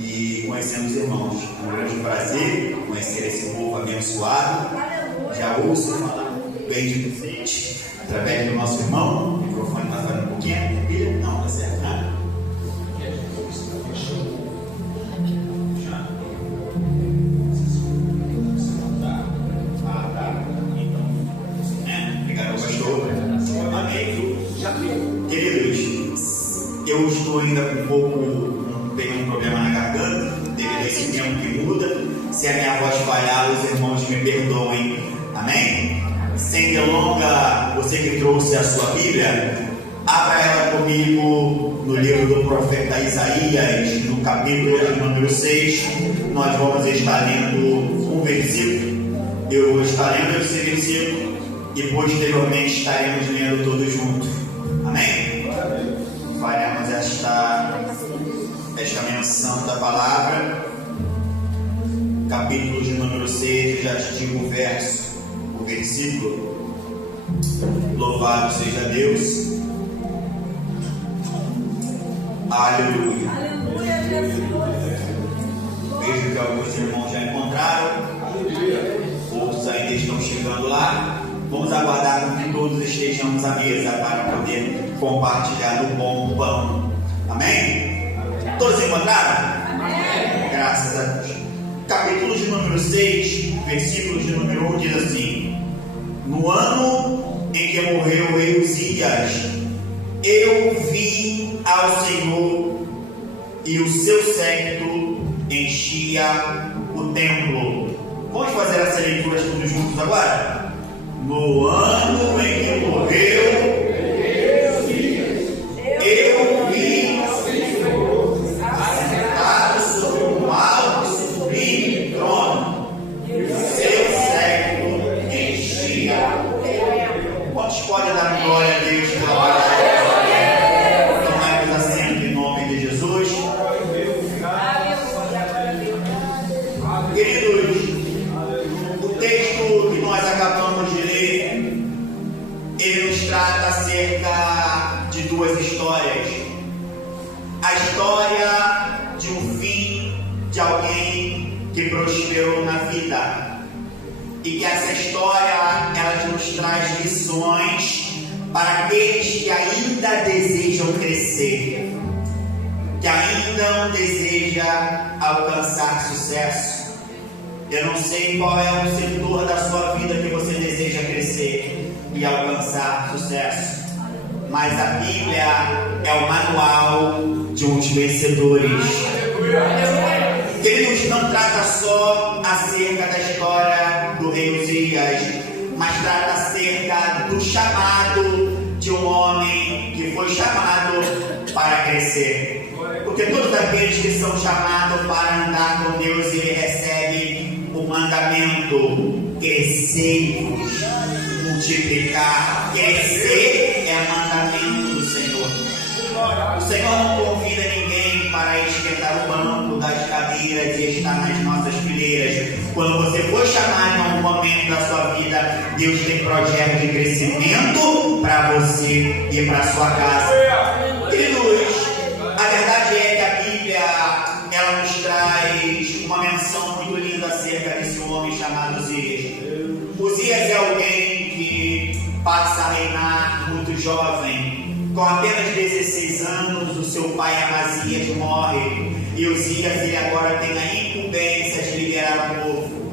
e conhecendo os irmãos. É um grande prazer conhecer esse povo abençoado. Já ouço falar bem de vocês através do nosso irmão. O microfone está falando um pouquinho, filha? Não, está certo, né? Queridos, eu estou ainda com tenho um problema na garganta, devido a esse tempo que muda. Se a minha voz falhar, os irmãos me perdoem. Amém? Sem delonga, você que trouxe a sua Bíblia, abra ela comigo no livro do profeta Isaías, no capítulo de número 6. Nós vamos estar lendo um versículo. Eu vou estar lendo esse versículo e posteriormente estaremos lendo todos juntos. Amém? Faremos esta menção da palavra. Capítulo de número 6, já digo o versículo. Louvado seja Deus. Aleluia. Aleluia, Jesus. Vejo que alguns irmãos já encontraram. Outros ainda estão chegando lá. Vamos aguardar que todos estejamos à mesa para poder compartilhar do bom pão. Amém? Todos encontraram? Amém. Graças a Deus. Capítulo de número 6, versículo de número 1 diz assim: no ano em que morreu o rei Uzias, eu vi ao Senhor e o seu séquito enchia o templo. Vamos fazer essa leitura todos juntos agora? No ano em que morreu, eu vi ao Senhor assentado sobre um alto e sublime trono, e o seu séquito enchia o templo. Quantos podem dar glória a Deus pela palavra? Tomemos assento em nome de Jesus. Queridos, o texto que nós acabamos de ler, ele nos trata acerca de duas histórias. A história de um fim de alguém que prosperou na vida, e que essa história ela nos traz lições para aqueles que ainda desejam crescer, que ainda desejam alcançar sucesso. Eu não sei qual é o setor da sua vida que você deseja crescer e alcançar sucesso, mas a Bíblia é o manual de uns vencedores. Queridos, não trata só acerca da história do rei Uzias, mas trata acerca do chamado de um homem que foi chamado para crescer. Porque todos aqueles que são chamados para andar com Deus, ele recebe o mandamento: crescei-vos, multiplicar. Crescer é mandamento do Senhor. O Senhor não convida ninguém para esquentar o banco das cadeiras e estar nas nossas fileiras. Quando você for chamado em algum momento da sua vida, Deus tem projeto de crescimento para você e para a sua casa. Queridos, a verdade é que a Bíblia ela nos traz uma menção muito linda acerca desse homem chamado Uzias. Uzias é alguém que passa a reinar muito jovem. Com apenas 16 anos, o seu pai Amazias morre, e Uzias ele agora tem a incumbência de liderar o povo.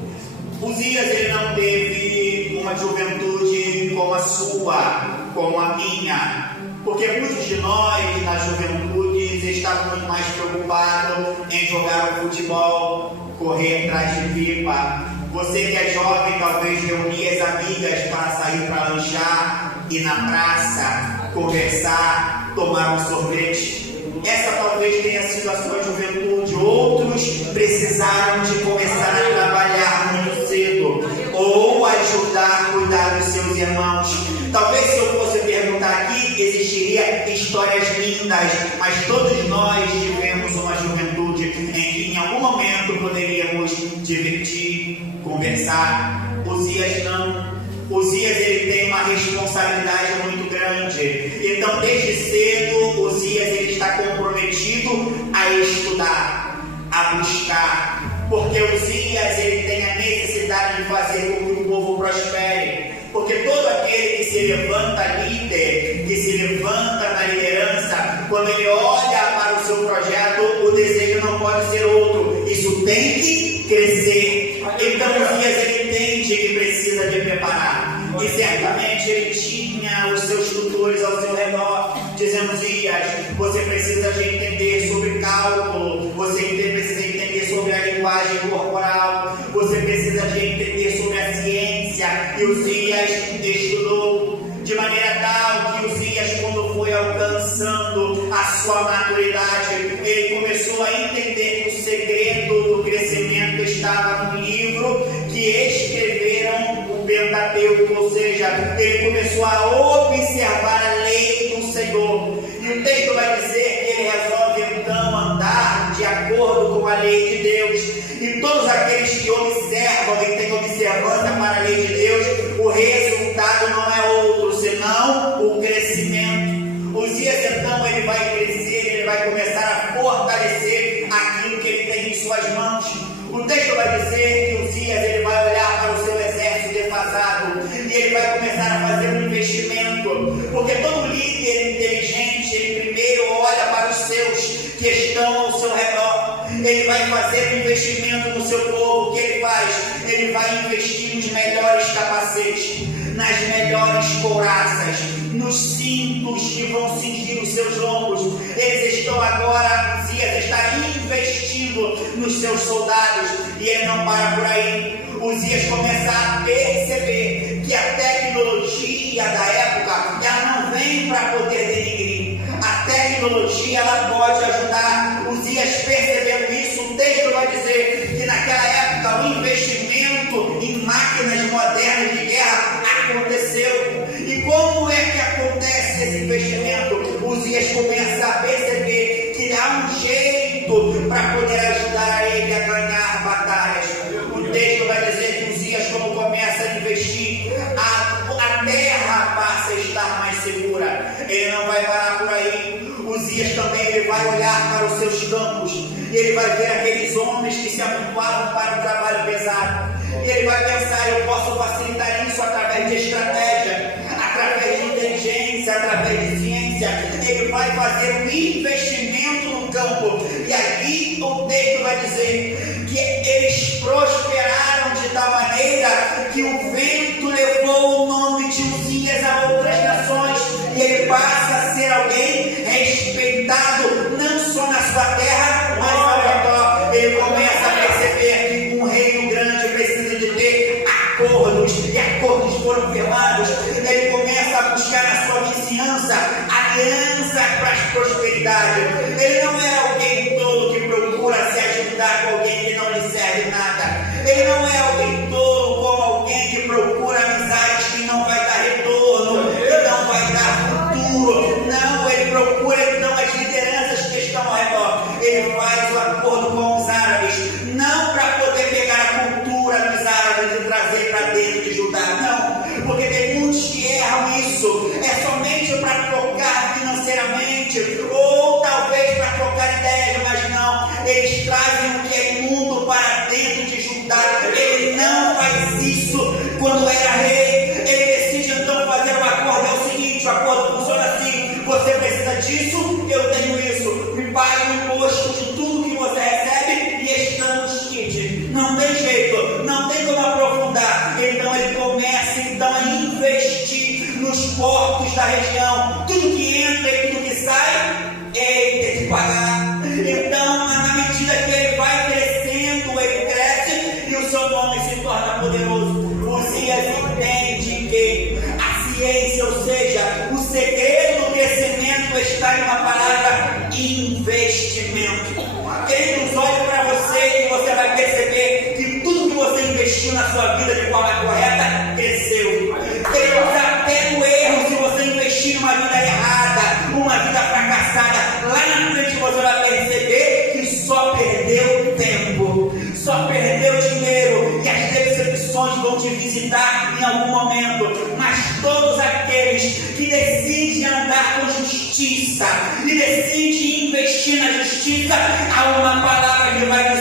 Uzias ele não teve uma juventude como a sua, como a minha, porque muitos de nós na juventude estavam muito mais preocupados em jogar o futebol, correr atrás de pipa. Você que é jovem talvez reunia as amigas para sair para lanchar, ir na praça, conversar, tomar um sorvete. Essa talvez tenha sido a sua juventude. Outros precisaram de começar a trabalhar muito cedo, ou ajudar a cuidar dos seus irmãos. Talvez se eu fosse perguntar aqui, existiria histórias lindas, mas todos nós tivemos uma juventude em que em algum momento poderíamos divertir, conversar. Uzias não. Uzias ele tem uma responsabilidade muito grande. Então desde cedo Uzias ele está comprometido a estudar, a buscar, porque Uzias ele tem a necessidade de fazer com que o povo prospere, porque todo aquele que se levanta líder, que se levanta na liderança, quando ele olha para o seu projeto, o desejo não pode ser outro, isso tem que crescer. Então Uzias ele entende que precisa de preparar, e certamente ele tinha os seus tutores ao seu redor, dizendo: Uzias, você precisa de entender sobre cálculo, você precisa entender sobre a linguagem corporal, você precisa de entender sobre a ciência. E Uzias estudou de maneira tal que Uzias, quando foi alcançando a sua maturidade, ele começou a entender que o segredo do crescimento estava no livro que escreveram o Pentateuco, ou seja, ele começou a observar a lei do Senhor. E o texto vai dizer que ele resolve então andar de acordo com a lei de Deus. E todos aqueles que observam e têm observância para a lei de Deus, o resultado não é outro senão o crescimento. Uzias então ele vai crescer, ele vai começar a fortalecer aquilo que ele tem em suas mãos. O texto vai dizer que Uzias ele vai olhar para o seu exército defasado e ele vai começar a fazer um investimento, porque todo líder inteligente ele primeiro olha para os seus que estão ao seu redor. Ele vai fazer um investimento no seu povo. O que ele faz? Ele vai investir nos melhores capacetes, nas melhores couraças, nos cintos que vão cingir os seus lombos. Eles estão agora, Uzias está investindo nos seus soldados, e ele não para por aí. Uzias começa a perceber que a tecnologia da época, ela não vem para poder denigrir. A tecnologia, ela pode ajudar. Uzias percebendo isso, o texto vai dizer que naquela época o investimento em máquinas modernas de guerra aconteceu. E como é que acontece esse investimento? Uzias começa a perceber que há um jeito para poder ajudar ele a ganhar batalhas. O texto vai dizer que Uzias, como começa a investir, a terra passa a estar mais segura. Ele não vai parar por aí. Uzias também ele vai olhar para os seus campos, e ele vai ver aqueles homens que se habituavam para o trabalho pesado, e ele vai pensar: eu posso facilitar isso através de estratégia, através de inteligência, através de ciência. Ele vai fazer um investimento no campo, e aqui o texto vai dizer que eles prosperaram de tal maneira que o vento levou o nome de Uzias a outras nações, e ele passa a ser alguém respeitado não só na sua terra, mas ao redor. Ele começa a perceber que um reino grande precisa de ter acordos, e acordos foram firmados. Ele começa a buscar na sua vizinhança aliança para a prosperidade. Ele não é alguém tolo que procura se ajudar com alguém que não lhe serve nada. Ele não é alguém tolo como alguém que procura amizades que não vai dar retorno, que não vai dar futuro. Não, ele procura então as lideranças que estão ao redor. Ele faz o acordo com os árabes, não para poder pegar a cultura dos árabes e trazer para dentro de Judá, não, porque tem muitos que erram isso. É somente para trocar financeiramente, ou talvez para trocar ideias, mas não, eles trazem o que é imundo para dentro de Judá. Ele não faz isso. Quando era rei, ele decide então fazer um acordo. É o seguinte: o acordo funciona assim: você precisa disso, eu tenho isso, me pague o imposto de tudo que você recebe e estamos quites. Não tem jeito, não tem como aprofundar. Então ele começa então a investir nos portos da região. Tudo que entra e tudo que sai, ele tem que pagar. Então, na medida que ele vai crescendo, ele cresce e o seu nome se torna poderoso. Uzias entende que a ciência, ou seja, o segredo do crescimento está em uma palavra: investimento. Queridos, olhe para você e você vai perceber que tudo que você investiu na sua vida de forma correta cresceu. Queridos, até no erro, se você investir numa vida errada, uma vida fracassada, lá na frente você vai perceber que só perdeu tempo, só perdeu dinheiro, e as decepções vão te visitar em algum momento. Mas todos aqueles que decidem andar com justiça e decidem investir na justiça, há uma palavra que vai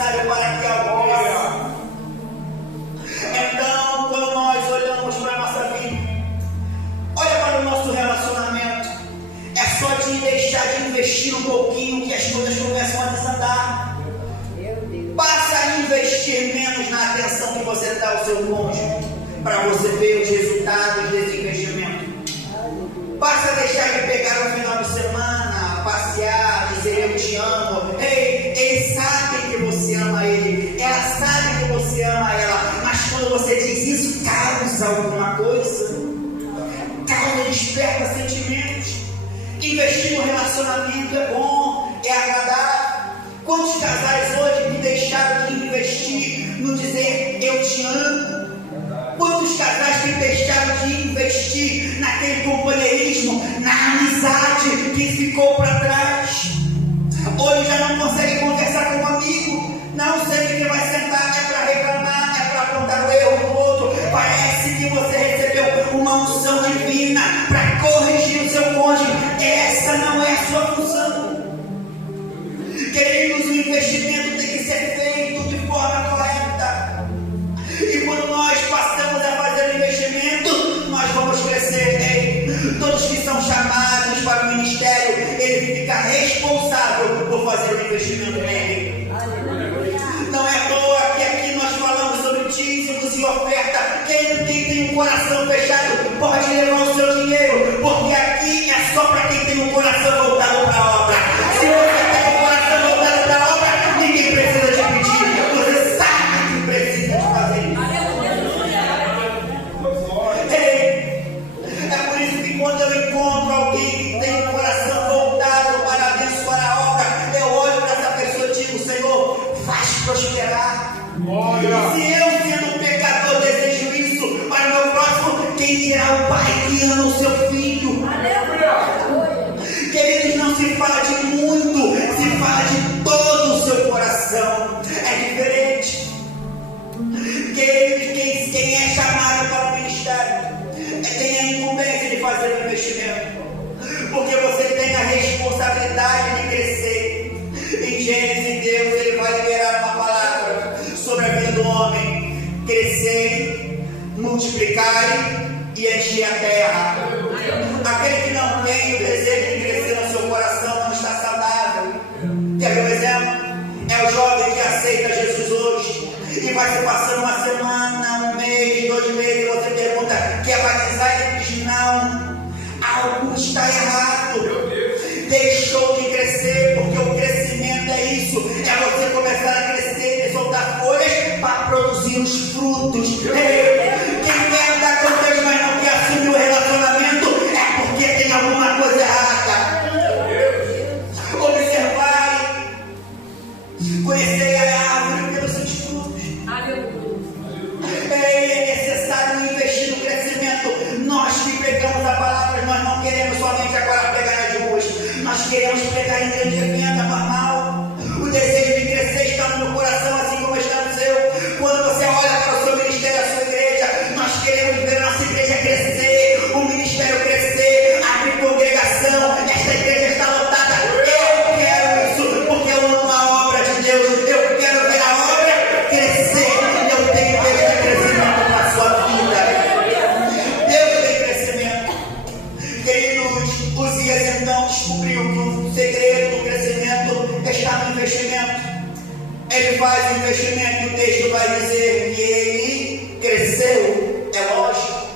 necessário para que algo cresça. Então, quando nós olhamos para a nossa vida, olha para o nosso relacionamento, é só de deixar de investir um pouquinho que as coisas começam a desandar. Passa a investir menos na atenção que você dá ao seu cônjuge, para você ver os resultados desse investimento. Passa a deixar de pegar no final de semana, passear, dizer eu te amo. Ei, ele sabe que você ama ele, ela sabe que você ama ela, mas quando você diz isso, causa alguma coisa, desperta sentimentos. Investir no relacionamento é bom, é agradável. Quantos casais hoje me deixaram de investir no dizer eu te amo? Quantos casais me deixaram de investir naquele companheirismo, na amizade que ficou para trás? Hoje já não consegue conversar com um amigo, não sei que vai sentar, é para reclamar, é para apontar o erro do outro. Parece que você recebeu uma unção divina para corrigir o seu cônjuge. Essa não é a sua função. Queridos, o investimento tem que ser feito de forma correta. E quando nós passamos a fazer o investimento, nós vamos crescer. Todos que são chamados para o ministério, ele fica responsável por fazer o investimento nele. Não é à toa que aqui nós falamos sobre dízimos e oferta. Quem tem um coração fechado pode levar o seu dinheiro, porque aqui é só para quem tem um coração voltado para a obra. Se você tem um coração voltado para a obra, ninguém precisa te pedir. Você sabe que precisa de fazer isso. É por isso que quando eu encontro alguém que tem um coração voltado para abençoar a obra, eu olho para essa pessoa e digo: Senhor, faz prosperar. Se eu, sendo um pecador, desejo isso para o meu próximo, quem dirá o pai que ama o seu filho? Queridos, não se fala de muito, se fala de todo o seu coração. É diferente. Queridos, quem é chamado para o ministério tem a incumbência de fazer o investimento, porque você tem a responsabilidade de crescer. Em Gênesis, Deus ele vai liberar uma palavra sobre a vida do homem: crescer, multiplicar e encher a terra. Aquele que não tem o desejo de crescer no seu coração não está saudável. Quer ver um exemplo? É o jovem que aceita Jesus hoje e vai se passando uma semana, um mês, 2 meses, e você pergunta: quer batizar? Ele diz: não, algo está errado. Deixou de crescer, porque o crescimento é isso, é você começar a crescer e soltar folhas para produzir os frutos. Quem quer dar com Deus, mas não quer assumir o relacionamento, é porque tem alguma coisa errada. Observai, conhecei a árvore pelos seus frutos. É necessário investir no crescimento. Nós que pregamos a palavra, nós não queremos somente agora pregar nas ruas, nós queremos pregar em grande evento normal. O desejo de crescer está no meu coração, assim como está no seu. Quando você olha para o seu ministério, a sua igreja, nós queremos ver a nossa igreja crescer, o ministério crescer, abrir congregação. Esta igreja está lotada. Eu quero isso, porque eu amo a obra de Deus. Eu quero ver a obra crescer. Eu tenho este crescimento para a sua vida. Deus tem crescimento. Queridos, Uzias então descobriu que o segredo do crescimento está no investimento. Ele faz o investimento e o texto vai dizer que ele cresceu, é lógico.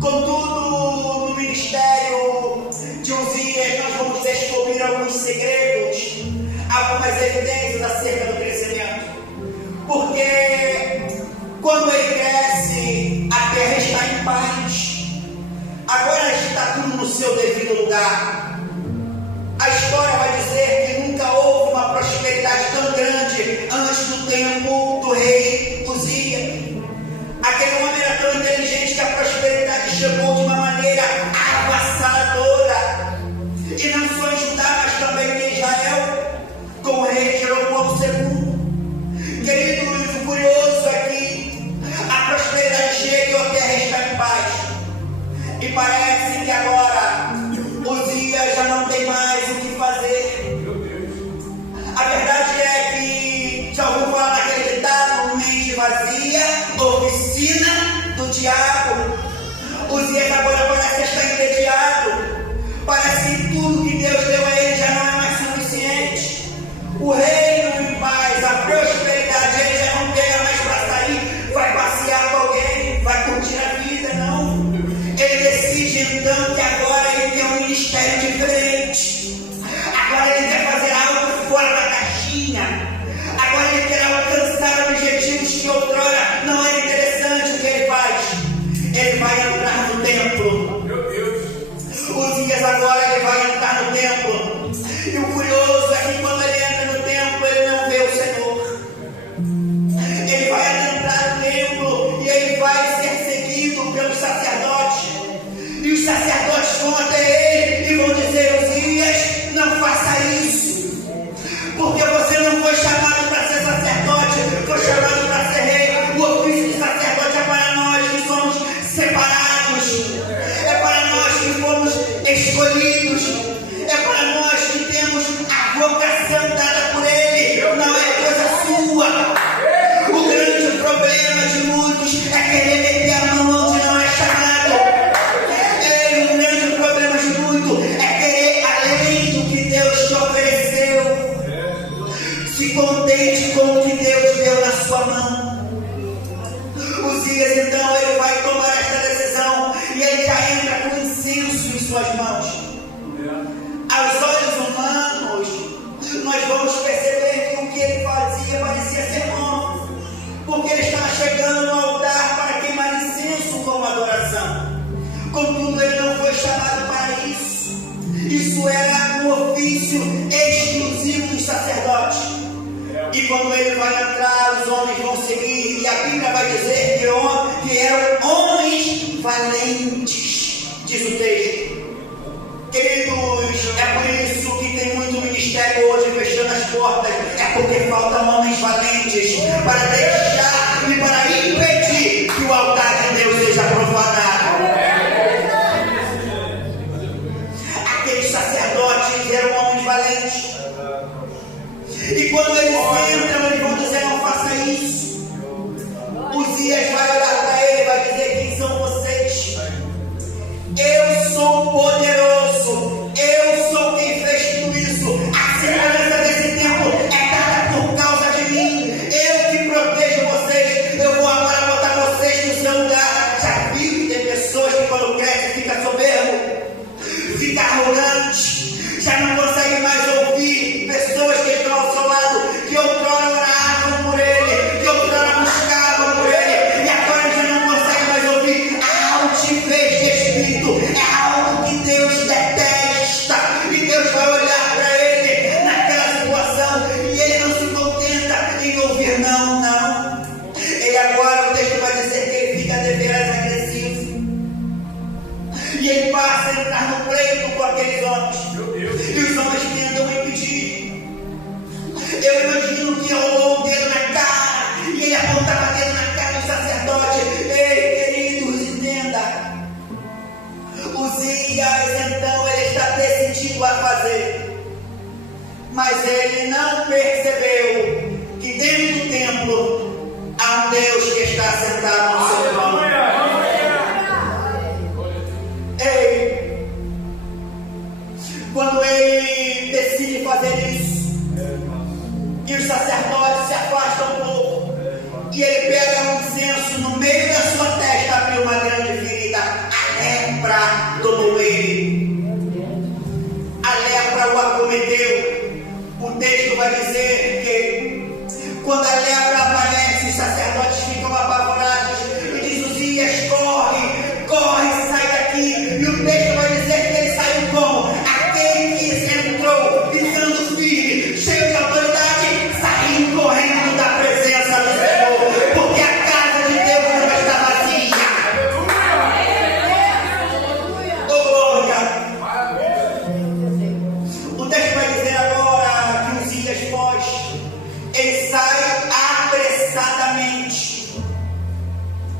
Contudo, no ministério de Uzias nós vamos descobrir alguns segredos, algumas evidências acerca do crescimento. Porque quando ele cresce, a terra está em paz. Agora está tudo no seu devido lugar. A história vai dizer que nunca houve uma prosperidade tão grande antes do tempo do rei Uzias. Aquele homem era tão inteligente que a prosperidade chegou de uma maneira avassaladora. E não só em Judá, mas também em Israel, com o rei Jeroboão II. Queridos, o curioso é que a prosperidade chega e a terra está em paz. E parece que agora Uzias já não tem mais o que fazer. tinha. Agora ele quer alcançar objetivos que outrora não era interessante. O que ele faz? Ele vai entrar no templo. Uzias agora ele vai entrar no templo. E o curioso é que quando ele entra no templo, ele não vê o Senhor. Ele vai adentrar no templo e ele vai ser seguido pelos sacerdotes. E os sacerdotes vão até ele e vão dizer: Uzias, não faça isso, porque você não foi chamado para ser sacerdote, foi chamado para ser rei. O ofício de sacerdote é para nós que somos separados, é para nós que fomos escolhidos, é para nós que temos a vocação dada por ele, não é coisa sua. O grande problema de muitos é querer meter a mão onde não é chamado. O grande problema de muitos é querer além do que Deus te ofereceu. Se contente com o que Deus deu na sua mão. Uzias então ele vai tomar esta decisão e ele já entra com incenso em suas mãos. Aos olhos humanos, nós vamos perceber que o que ele fazia parecia ser bom, porque ele estava chegando no altar para queimar incenso como adoração. Contudo, ele não foi chamado para isso. Isso era um ofício exclusivo dos sacerdotes. E quando ele vai entrar, os homens vão seguir, e a Bíblia vai dizer que eram homens valentes, diz o texto. Queridos, é por isso que tem muito ministério hoje fechando as portas. É porque faltam homens valentes para deixar e para impedir que o altar de Deus seja profanado. Aqueles sacerdotes eram homens valentes. E quando eles entram, eles vão dizer: não faça isso. Uzias vai olhar para ele e vai dizer: quem são vocês? Eu sou poderoso, eu sou quem fez tudo isso. A segurança desse templo é dada por causa de mim. Eu que protejo vocês. Eu vou agora botar vocês no seu lugar. Já viu que tem pessoas que quando crescem fica soberbo, fica arrogante, já não consegue mais ouvir pessoas que estão ao seu lado, que outrora oravam por ele, que outrora buscavam por ele, e agora já não consegue mais ouvir. A altivez de espírito é algo que Deus detesta, e Deus vai olhar para ele naquela situação e ele não se contenta em ouvir não. Ele agora, o texto vai dizer que ele fica deveras agressivo, e ele passa a entrar no pleito com aqueles homens, e os homens tentam impedir. Eu imagino que rolou o dedo na cara, e ele apontava o dedo na cara do sacerdote. Ei, queridos, entenda. Uzias, então, ele está decidido a fazer, mas ele não percebeu que dentro do templo há um Deus que está sentado no seu trono. Ei, quando ele decide fazer isso, e os sacerdotes se afastam um pouco, e ele pega um incenso no meio da sua testa, abriu uma grande ferida, a lepra tomou ele, a lepra o acometeu. O texto vai dizer que quando a lepra aparece, os sacerdotes ficam apavorados e diz: Uzias, corre, sai daqui. E o texto vai dizer que ele saiu como? Aquele que entrou pisando firme, cheio de autoridade, saiu correndo da presença do Senhor, porque a casa de Deus não está vazia. Oh, glória! O texto vai dizer agora que Uzias foge. Ele sai apressadamente.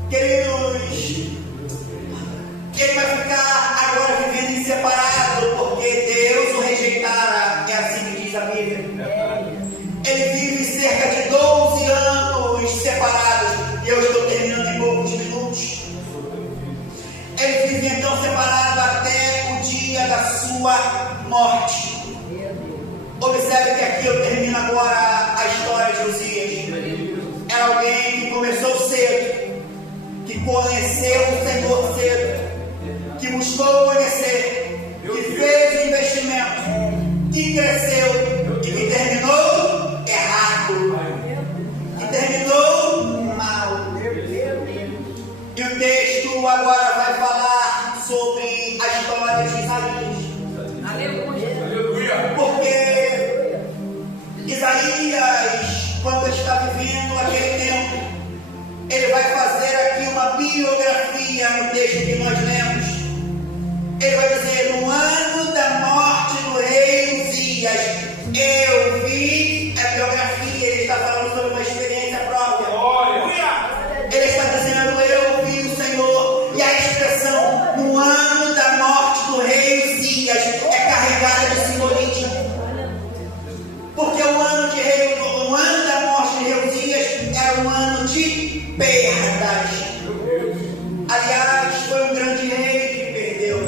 Queridos, ele vai ficar agora vivendo em separado, porque Deus o rejeitara. É assim que diz a Bíblia. Ele vive cerca de 12 anos separados. E eu estou terminando em poucos minutos. Ele vive então separado até o dia da sua morte. Observe que aqui eu termino agora a história de Uzias. É alguém que começou cedo, que conheceu o Senhor cedo, que buscou conhecer, que fez investimento, que cresceu e que terminou errado. biografia no texto que nós lemos. Ele vai dizer: no ano da morte do rei Uzias, eu vi a biografia. Ele está falando sobre uma experiência própria. Ele está dizendo: eu vi o Senhor. E a expressão no ano da morte do rei Uzias é carregada de simbolismo. Porque o ano da morte de rei Uzias era um ano de perdas. Aliás, foi um grande rei que perdeu.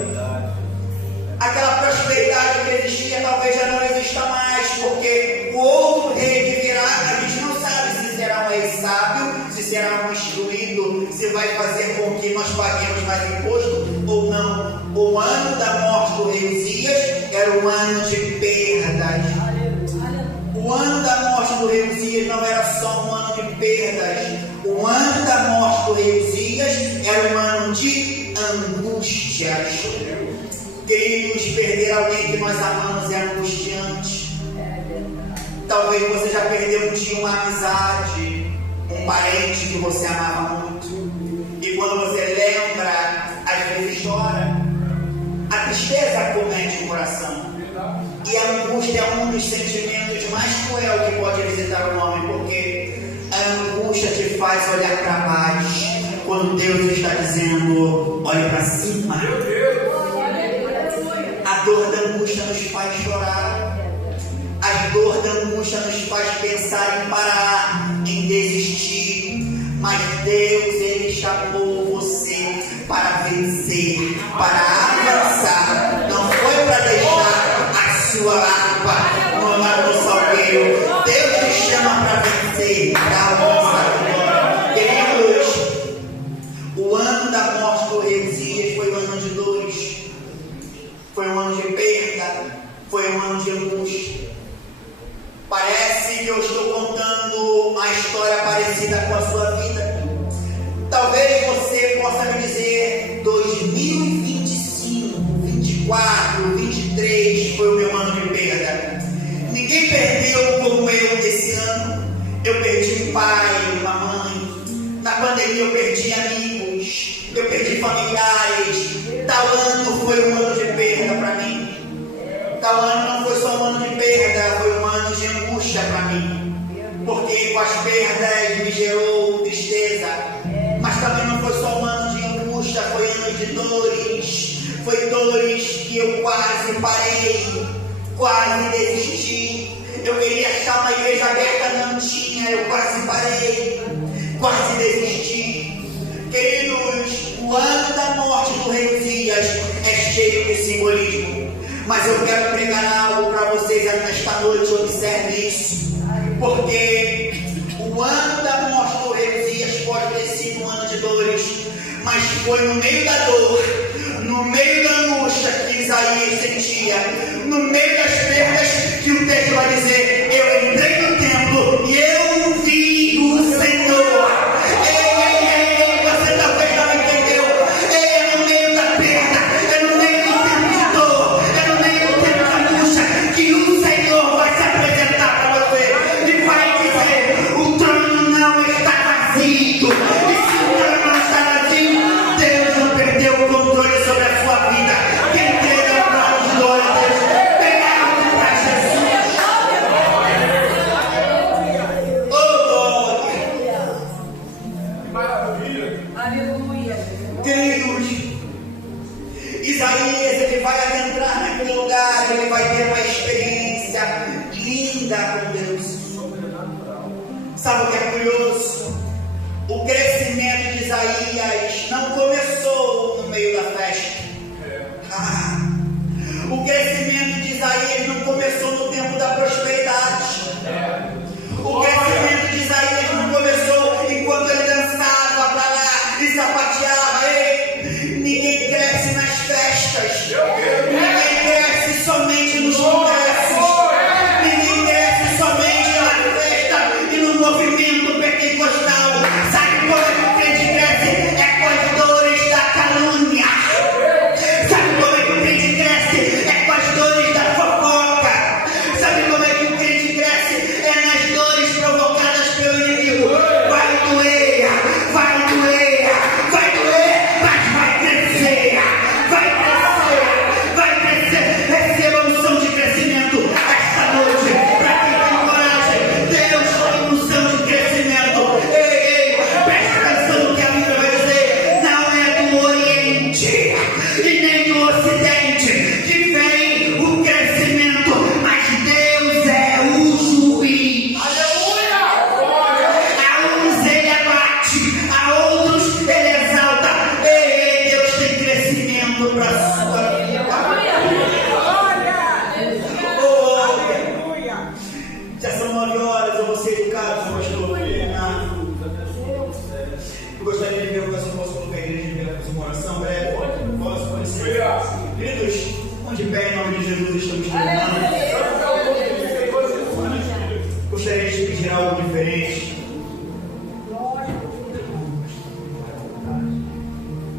Aquela prosperidade que existia talvez já não exista mais, porque o outro rei que virá, a gente não sabe se será um rei sábio, se será um instruído, se vai fazer com que nós paguemos mais imposto ou não. O ano da morte do rei Uzias era um ano de perdas. O ano da morte do rei Uzias não era só um ano de perdas. O ano da morte do rei Uzias era um ano de angústias. Queridos, perder alguém que nós amamos é angustiante. Talvez você já perdeu um dia uma amizade, um parente que você amava muito. E quando você lembra, às vezes chora. A tristeza acomete o coração. E a angústia é um dos sentimentos mais cruel que pode visitar o homem, porque a angústia te faz olhar para baixo, quando Deus está dizendo: olhe para cima. A dor da angústia nos faz chorar. A dor da angústia nos faz pensar em parar, em desistir. Mas Deus, Ele chamou você para vencer, para avançar. Não foi para deixar a sua harpa no lado do salgueiro. Deus te chama para vencer, para avançar. Queridos, o ano da morte do rei Uzias foi um ano de dores, foi um ano de perda, foi um ano de angústia. Parece que eu estou contando uma história parecida com a sua vida. Talvez você possa me dizer: 2025, 24, 23 foi o meu ano de perda. Ninguém perdeu como eu nesse ano. Eu perdi um pai, uma mãe. Na pandemia eu perdi amigos, eu perdi familiares. Tal ano foi um ano de perda para mim. Tal ano não foi só um ano de perda, foi um ano de angústia para mim. Porque com as perdas me gerou tristeza. Mas também não foi só um ano de angústia, foi ano de dores. Foi dores que eu quase parei, quase desisti. Eu queria achar uma igreja aberta, não tinha, eu quase parei, quase desisti. Queridos, o ano da morte do rei Uzias é cheio de simbolismo. Mas eu quero pregar algo para vocês nesta noite, observe isso. Porque o ano da morte do rei Uzias pode ter sido um ano de dores, mas foi no meio da dor, no meio da angústia que Isaías sentia, no meio das perdas, que o texto vai dizer: eu entrei no templo e eu vi o Senhor. Você talvez não entendeu. É no meio da perda, é no meio do tempo de dor, é no meio do tempo de angústia, que o Senhor vai se apresentar para você e vai dizer: o trono não está vazio. E se o trono não está vazio, Deus não perdeu o controle sobre a sua vida. Quem crê na palavra de glória a Deus, pega algo para Jesus. Oh, glória! Maravilha! Aleluia! Queridos, Isaías, ele vai adentrar naquele lugar, ele vai ter uma experiência linda com Deus. Sabe o que é curioso? O crescimento de Isaías não começou no meio da festa. O crescimento de Isaías não começou no tempo da prosperidade. O crescimento de Isaías não começou enquanto ele dançava para lá e sapateava. Ei, ninguém cresce nas festas. Ninguém cresce somente nos congressos. Ninguém cresce somente na festa e no movimento pentecostal. Sabe como é que o crente cresce? É com as dores da calúnia. Sabe como é que o crente cresce? É com as dores da fofoca. Sabe como é que o 19 horas, eu vou ser educado, pastor. Eu gostaria de ver o que eu posso colocar a igreja de ver uma oração breve. Posso? Pode ser. Queridos, vamos de pé em nome de Jesus, estamos terminando. Gostaria de pedir algo diferente.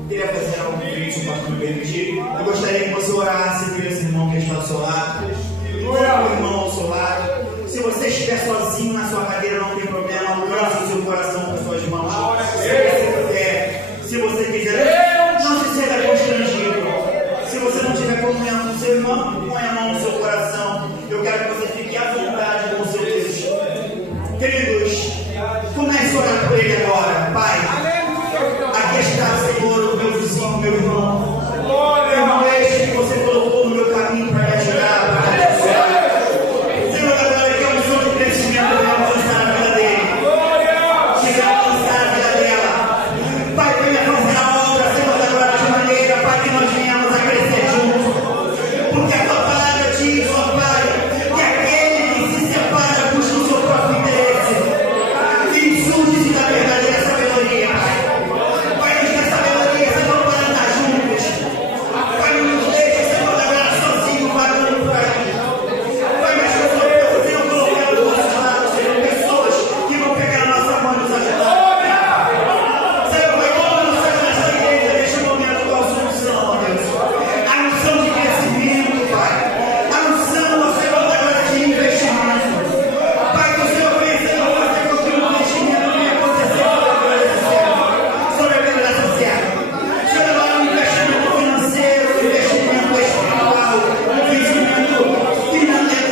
Queria fazer algo diferente, se o pastor me permitir. Eu gostaria que você orasse por esse irmão que está ao seu lado. Ore o irmão ao seu lado. Se você estiver sozinho na sua cadeira, não tem problema. Alcance o seu coração com as suas mãos. Se você quiser, não se sinta constrangido. Se você não tiver comunhão com o seu irmão, põe a mão no seu coração. Eu quero que você fique à vontade com o seu Deus. Queridos, comece a orar por ele agora. Pai, aqui está, Senhor, o meu vizinho, meu irmão. Irmão este que você colocou no meu caminho para me ajudar, para me abençoar. Senhor, agora que a unção de crescimento vai alcançar a vida dele. Chega a alcançar a vida dela. Pai, venha fazer a obra, Senhor, agora de maneira, Pai, que nós venhamos a crescer juntos. Porque a tua palavra diz, ó Pai, que aquele que se separa busca o seu próprio interesse. Insulte-se da verdadeira sabedoria, Pai. Pai, nos dê sabedoria, Senhor, para andar juntos. Pai, não nos deixe, Senhor, agora sozinho, pagando por aí. Pai, mas que eu tenho colocado do nosso lado, Senhor, pessoas que vão pegar a nossa mão e nos ajudar. Senhor, Pai, como nós estamos nessa igreja, neste momento, com a unção, ó Deus. A unção de crescimento, Pai. A unção, ó Senhor, agora de investimento. Pai, que o Senhor venha, Senhor, fazer com que o investimento venha acontecer sobre a vida dessa serva. Senhor, agora um investimento financeiro, um investimento espiritual,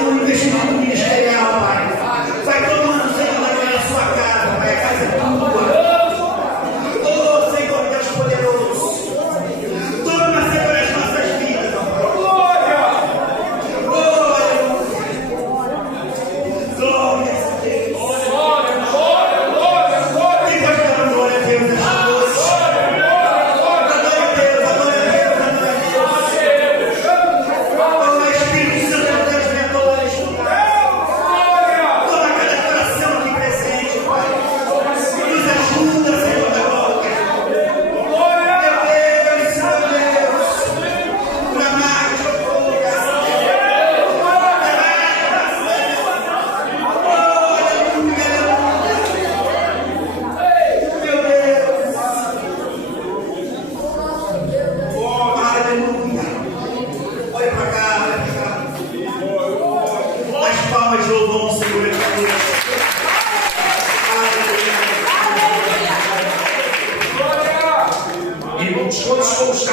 um investimento ministerial, Pai. Vai tomando, Senhor, agora na sua casa, Pai, a casa é tua. Oh, Senhor Deus poderoso. Toma, Senhor, as nossas vidas, ó Pai. Glória! Glória a Deus. Que Deus dá glória a Deus esta noite. Glória a Deus, glória a Deus, glória a Deus. Oh, Espírito Santo de Deus, vem agora neste lugar. Toma cada coração aqui presente, Pai. Nos ajuda, Senhor da glória. Meu Deus, para mais de aleluia. Olha para cá, olha para cá. As palmas de louvor ao Senhor. Aleluia. Irmãos, quando estamos